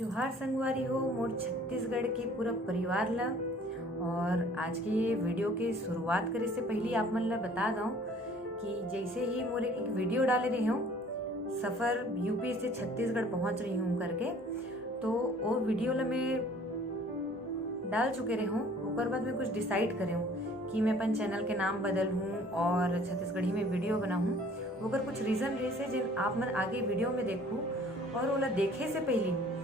जोहार संगवारी हो मोर छत्तीसगढ़ के पूरा परिवार ला। और आज के ये वीडियो की शुरुआत करे से पहले आप मन ला बता दूं कि जैसे ही मोर एक वीडियो डाले रही हूँ सफ़र यूपी से छत्तीसगढ़ पहुँच रही हूँ करके, तो वो वीडियो ला मैं डाल चुके रही हूँ। ऊपर बाद में कुछ डिसाइड करे हूँ कि मैं अपन चैनल के नाम बदल हूँ और छत्तीसगढ़ी में वीडियो बनाऊँ। अगर कुछ रीज़न रहे से जिन आप मन आगे वीडियो में देखूँ और ओला देखे से पहले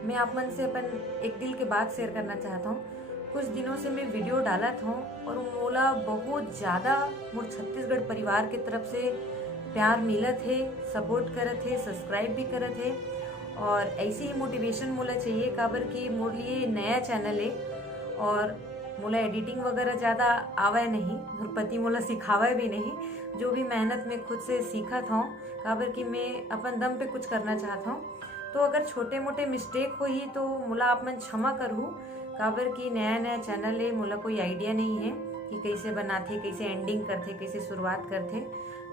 मैं आप मन से अपन एक दिल के बात शेयर करना चाहता हूँ। कुछ दिनों से मैं वीडियो डाला था और मोला बहुत ज़्यादा मोर छत्तीसगढ़ परिवार के तरफ से प्यार मिलत है, सपोर्ट करत है, सब्सक्राइब भी करत है। और ऐसे ही मोटिवेशन मोला चाहिए काबर कि मोर लिए नया चैनल है और मोला एडिटिंग वगैरह ज़्यादा आवे नहीं, मोर पति मोला सिखावे भी नहीं। जो भी मेहनत में खुद से सीखा था काबर कि मैं अपन दम पे कुछ करना चाहता हूँ। तो अगर छोटे मोटे मिस्टेक हो ही तो मोला आप मन क्षमा करहूँ काबर कि नया नया चैनल है, मोला कोई आइडिया नहीं है कि कैसे बनाते, कैसे एंडिंग करते, कैसे शुरुआत करते।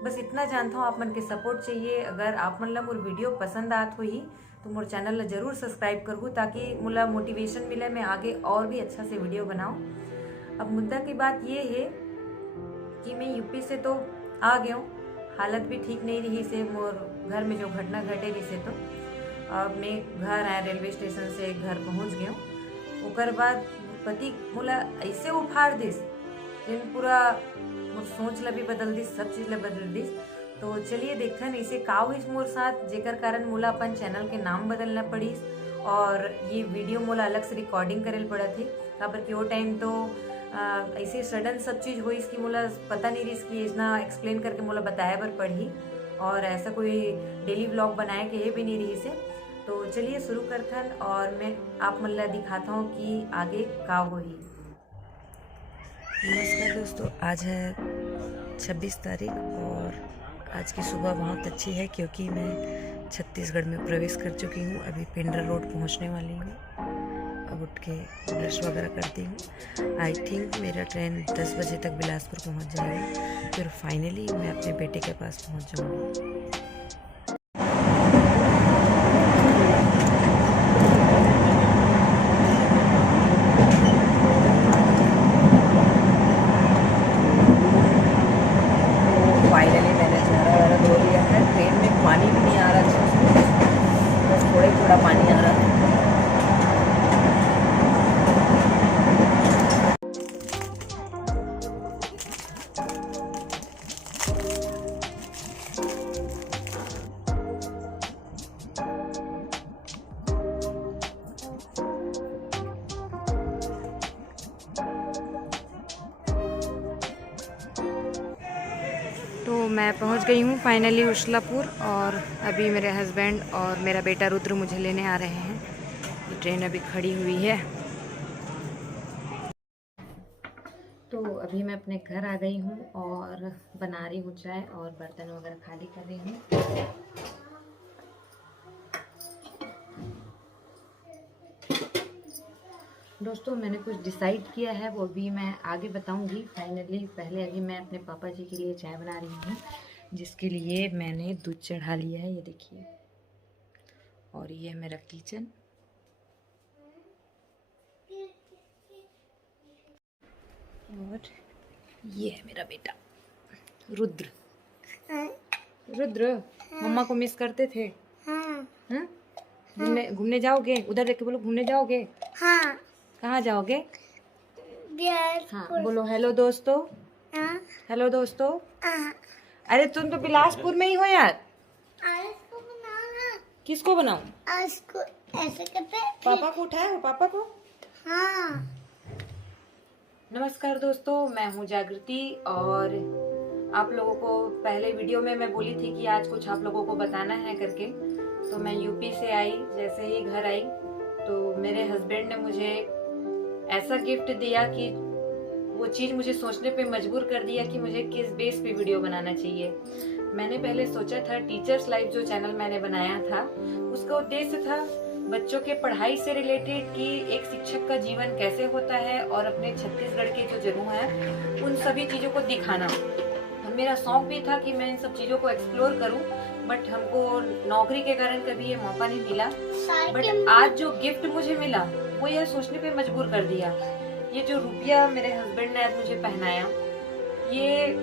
बस इतना जानता हूँ आप मन के सपोर्ट चाहिए। अगर आप मन ला मोर वीडियो पसंद आत हो ही तो मोर चैनल ला जरूर सब्सक्राइब करहूँ ताकि मोला मोटिवेशन मिले, मैं आगे और भी अच्छा से वीडियो बनाऊँ। अब मुद्दा की बात ये है कि मैं यूपी से तो आ गया हूँ, हालत भी ठीक नहीं रही से मोर घर में जो घटना घटे रही से, तो अब मैं घर आया, रेलवे स्टेशन से घर पहुँच गया हूँ। ओकर बाद पति मोला ऐसे उफाड़ दिस जिन पूरा मोर सोच ला भी बदल दिस, सब चीज़ ला बदल दिस। तो चलिए देखथन ऐसे का हुइस मोर साथ जेकर कारण मोला अपन चैनल के नाम बदलना पड़िस और ये वीडियो मोला अलग से रिकॉर्डिंग करे पड़त है काबर कि वो टाइम तो ऐसे सडन सब चीज़ हुई कि मोला पता नहीं रही कि इतना एक्सप्लेन करके मोला बताया बर पड़ी और ऐसा कोई डेली व्लॉग बनाए के ये भी नहीं रही से। तो चलिए शुरू करथन और मैं आप मन ला दिखाता हूँ कि आगे का होही। नमस्कार दोस्तों, आज है 26 तारीख और आज की सुबह बहुत अच्छी है क्योंकि मैं छत्तीसगढ़ में प्रवेश कर चुकी हूँ। अभी पिंडर रोड पहुँचने वाली हूँ। अब उठ के ब्रश वगैरह करती हूँ। आई थिंक मेरा ट्रेन 10 बजे तक बिलासपुर पहुँच जाएगा, फिर फाइनली मैं अपने बेटे के पास पहुँच जाऊँगी। फाइनली मैंने झाड़ा वाला धो लिया है। ट्रेन में पानी भी नहीं आ रहा अच्छे से, बस थोड़ा पानी आ रहा है। तो मैं पहुंच गई हूं फाइनली उशलापुर और अभी मेरे हस्बैंड और मेरा बेटा रुद्र मुझे लेने आ रहे हैं। ये ट्रेन अभी खड़ी हुई है। तो अभी मैं अपने घर आ गई हूं और बना रही हूं चाय और बर्तन वगैरह खाली कर रही हूं। दोस्तों मैंने कुछ डिसाइड किया है, वो भी मैं आगे बताऊंगी फाइनली। पहले अभी मैं अपने पापा जी के लिए चाय बना रही हूँ जिसके लिए मैंने दूध चढ़ा लिया है, ये देखिए। और ये है मेरा किचन। और ये है मेरा बेटा रुद्र। रुद्र, मम्मा को मिस करते थे? हाँ। घूमने जाओगे? उधर देख के बोलो, घूमने जाओगे? हाँ। कहाँ जाओगे? हाँ बोलो हेलो दोस्तों। हाँ। हेलो दोस्तों। हाँ। अरे तुम तो बिलासपुर में ही हो यार। किसको बनाऊं? ऐसे करते। पापा को उठाए हो? पापा को? हाँ। नमस्कार दोस्तों, मैं हूँ जागृति और आप लोगों को पहले वीडियो में मैं बोली थी कि आज कुछ आप लोगों को बताना है करके। तो मैं यूपी से आई, जैसे ही घर आई तो मेरे हस्बैंड ने मुझे ऐसा गिफ्ट दिया कि वो चीज़ मुझे सोचने पे मजबूर कर दिया कि मुझे किस बेस पे वीडियो बनाना चाहिए। मैंने पहले सोचा था टीचर्स लाइफ जो चैनल मैंने बनाया था उसका उद्देश्य था बच्चों के पढ़ाई से रिलेटेड कि एक शिक्षक का जीवन कैसे होता है और अपने छत्तीसगढ़ के जो जगह है उन सभी चीज़ों को दिखाना। मेरा शौक भी था कि मैं इन सब चीज़ों को एक्सप्लोर करूं, बट हमको नौकरी के कारण कभी ये मौका नहीं मिला। बट आज जो गिफ्ट मुझे मिला वो यह सोचने पे मजबूर कर दिया। ये जो रुपया मेरे हस्बैंड ने आज मुझे पहनाया, ये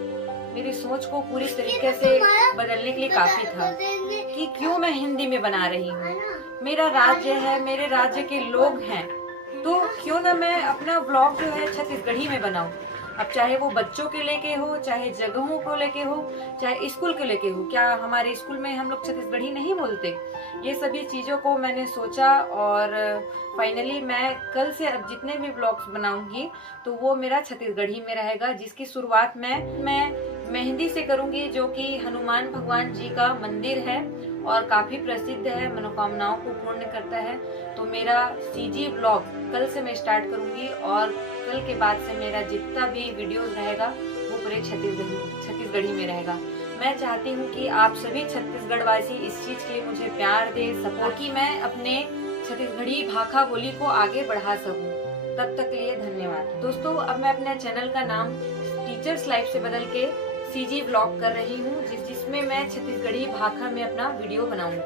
मेरी सोच को पूरी तरीके से बदलने के लिए काफी था कि क्यों मैं हिंदी में बना रही हूँ। मेरा राज्य है, मेरे राज्य के लोग हैं, तो क्यों ना मैं अपना ब्लॉग जो है छत्तीसगढ़ी में बनाऊं। अब चाहे वो बच्चों के लेके हो, चाहे जगहों को लेके हो, चाहे स्कूल के लेके हो। क्या हमारे स्कूल में हम लोग छत्तीसगढ़ी नहीं बोलते? ये सभी चीजों को मैंने सोचा और फाइनली मैं कल से अब जितने भी ब्लॉग्स बनाऊंगी तो वो मेरा छत्तीसगढ़ी में रहेगा, जिसकी शुरुआत मैं मेहंदी से करूंगी, जो कि हनुमान भगवान जी का मंदिर है और काफी प्रसिद्ध है, मनोकामनाओं को पूर्ण करता है। तो मेरा सीजी ब्लॉग कल से मैं स्टार्ट करूंगी और कल के बाद से मेरा जितना भी वीडियोस रहेगा वो पूरे छत्तीसगढ़ी में रहेगा। मैं चाहती हूँ कि आप सभी छत्तीसगढ़ वासी इस चीज के मुझे प्यार दे, सपोर्ट, कि मैं अपने छत्तीसगढ़ी भाषा बोली को आगे बढ़ा सकूं। तब तक के लिए धन्यवाद। दोस्तों, अब मैं अपने चैनल का नाम टीचर्स लाइफ से बदल के सीजी ब्लॉग कर रही हूँ, जिसमें मैं छत्तीसगढ़ी भाषा में अपना वीडियो बनाऊंगी।